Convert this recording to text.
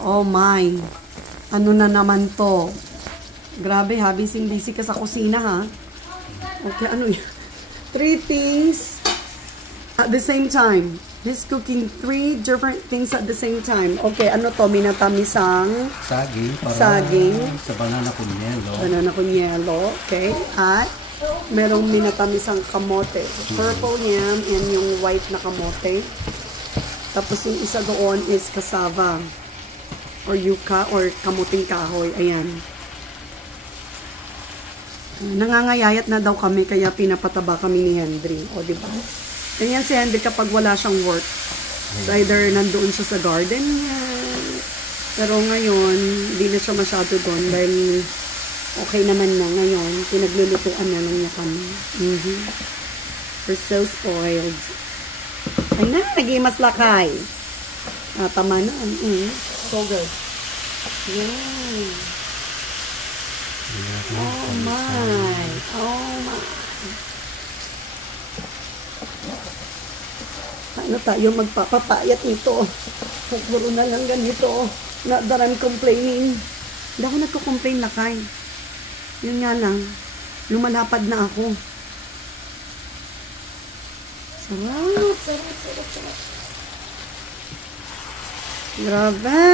Oh my. Ano na naman to? Grabe ha, busy ka sa kusina ha. Okay, ano yun? 3 things at the same time. He's cooking 3 different things at the same time. Okay, ano to? Minatamisang saging. Saging. Sa banana con yelo. Banana con yelo. Okay. At merong minatamisang kamote. Purple yam and yung white na kamote. Tapos yung isa doon is cassava. Or yuca or kamuting kahoy. Ayan. Nangangayayat na daw kami kaya pinapataba kami ni Henry. O, diba? Ganyan si Henry kapag wala siyang work. So, either nandoon siya sa garden niya. Pero ngayon, hindi na siya masyado doon dahil okay naman na ngayon. Pinaglulutuan na lang niya kami. We're so spoiled. Ay na, nag-imas lakay. Tama na. So good. Yeah. Oh my. Oh my. Ano tayo magpapapayat nito? Puro na lang ganito. Not that I'm complaining. Hindi ako nagko-complain, lakay. Yun nga lang. Lumalapad na ako. Sarap, sarap, sarap, sarap. Grabe.